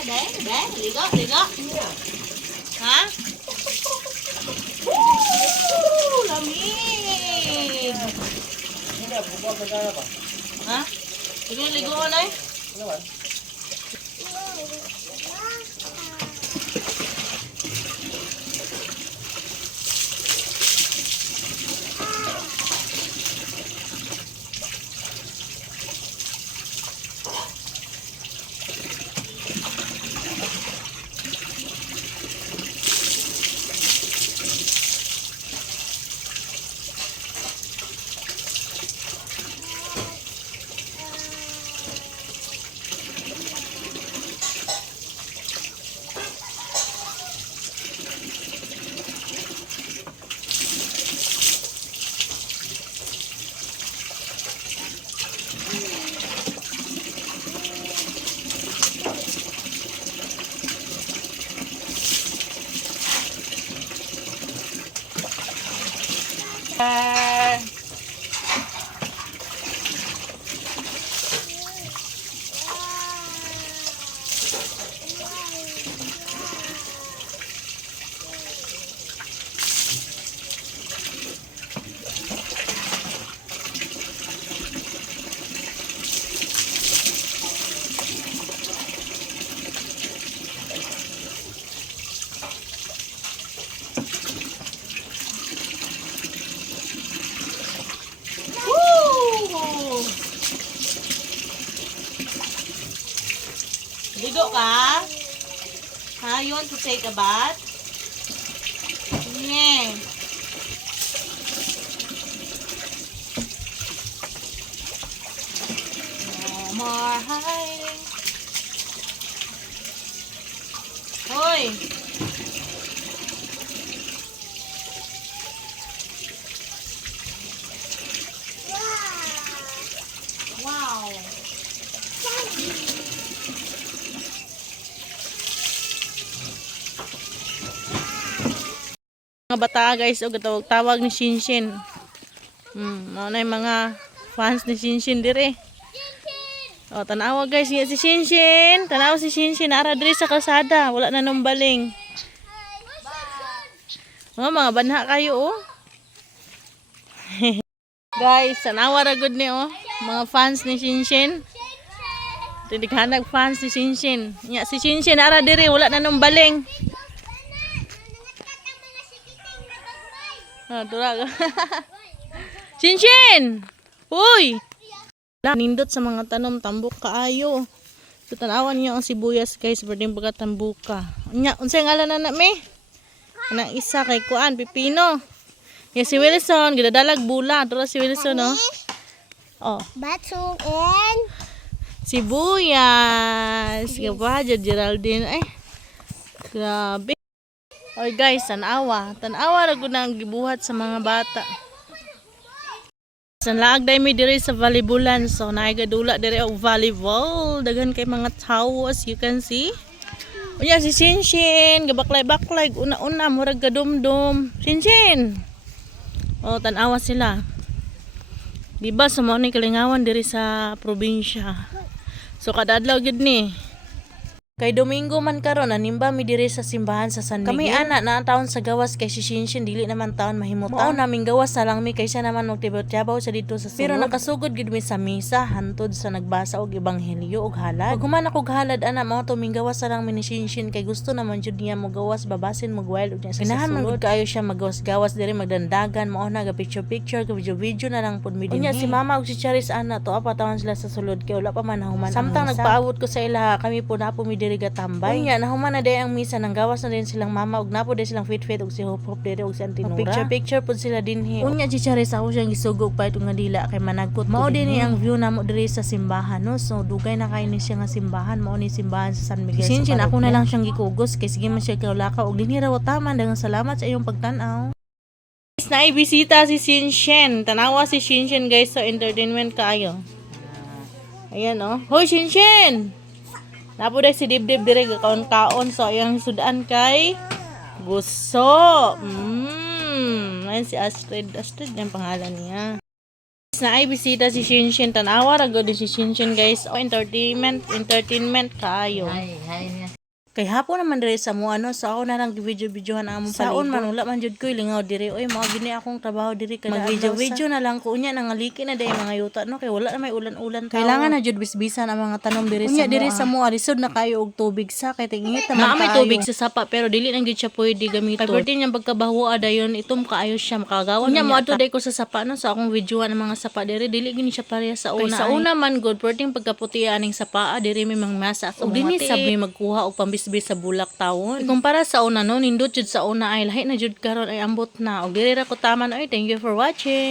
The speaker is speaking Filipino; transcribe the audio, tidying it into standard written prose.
Ligo, ligo. Ha? Lamig. Ha? Sige, ligo na eh. Ligo ka? Ha? You want to take a bath? Yeah. No more hiding. Hoy! Wow! Mga bata guys, o tawag ni Shinshin. Ano yung mga fans ni Shinshin dire. O tanawa guys, nga si Shinshin. Tanawa si Shinshin ara dire sa kalsada, wala na nung baling. O mga banha kayo oh. Guys, tanawa ra gud ni oh, mga fans ni Shinshin. Tindighanag fans ni Shinshin. Nya si Shinshin ara dire, wala na nung baling. Durag. Shinshin! Uy! Nindot sa mga tanom, tambok kaayo. So tanawan niyo ang sibuyas guys, pwedeng pagkatambuka. Nya, unsay ngalan na me? Anang isa kay kuan, pipino. Ya si Wilson, gidadalag bula. Dura si Wilson no. Oh. Batsong and sibuyas. Gabaja Geraldine ay. Grabe. Oy guys, tanawa ra gud nang gibuhat sa mga bata. San laag day mi diri sa volleyballan, so naigadula diri og volleyball. Daghan kay mga tao as you can see. Unya si Shinshin, gabaklay-baklay una-una murag gadumdum. Shinshin. Oh, tanawa sila. Diba sa mga kalingawan diri sa probinsya. So kada adlaw gid ni. Kay Domingo man karon animba mi diri sa simbahan sa San Miguel. Kami ana na taon sa gawas kay si Shinshin dili naman taon mahimutan. Mao naming gawas sa lang mi kaysa naman magtibaw-tibaw sa dito sa sulod. Pero nakasugod gid mi sa misa hantod sa nagbasa og ebanghelyo og halad. Pag human ako halad ana mao to ming gawas sa lang mi ni Shinshin kay gusto naman jud niya mo gawas babasin mo wild og niya sa sulod. Man gud kaayo siya magawas-gawas diri magdandagan mao na ga picture-picture ka video na lang pud mi dinhi. Unya si mama og si Charis ana to apa taon sila sa sulod kay wala pa man nahuman. Samtang nagpaabot ko sa ila kami po na po mi diri gatambay. Unya nahuman na day ang misa nang gawas na din silang mama ug napo day silang fit-fit og si Hop Hop diri og si Auntie Nora. Picture pud sila dinhi. Unya si Charis ako siyang gisugog pa itong nga dila kay managkot. Mao dinhi ang view namo diri sa simbahan no. So dugay na kay ni siya nga simbahan, mao ni simbahan sa San Miguel. Shinshin ako na lang siyang gikugos kay sige man siya kaulakaw og dinhi ra wataman. Daghang salamat sa iyong pagtan-aw. Naibisita si Shinshin. Tanawa si Shinshin guys sa entertainment kaayo. Ayan oh. Hoy Shinshin! Napo dai si Dibdib dire kaon-kaon so ayang sudan kay gusto. Ayan si Astrid. Astrid ang pangalan niya. guys, na ay bisita si Shinshin. Tanawa ra gud si Shinshin guys. O entertainment kayo. Hi. Kay hapon naman diri sa mo ano, so ako na lang video-videohan ang among palibot. Saon man wala man jud ko lingaw diri. Oy, mga gini akong trabaho diri kada mag-video na lang ko unya nangaliki na day mga yuta no kay wala na may ulan-ulan tawo. Kailangan na jud bisbisan ang mga tanom diri sa mo. Unya diri sa mo alisod na kayo og tubig sa kay tingit na may tubig sa sapa pero dili lang gid siya pwede gamiton. Pwede niya pagkabaho dayon itom kaayo siya makagawan. Unya mo adto day ko sa sapa no sa akong videohan ang mga sapa diri dili gini siya pareha sa una. Kay sa una man good pwedeng pagkaputi aning sapa diri may mangmasa sa mga dini sabi magkuha og pambisbis sa bulak tawon. Kumpara sa una no nindot jud sa una ay lahi na jud karon ay ambot na og diri ra ko taman. Oy, thank you for watching.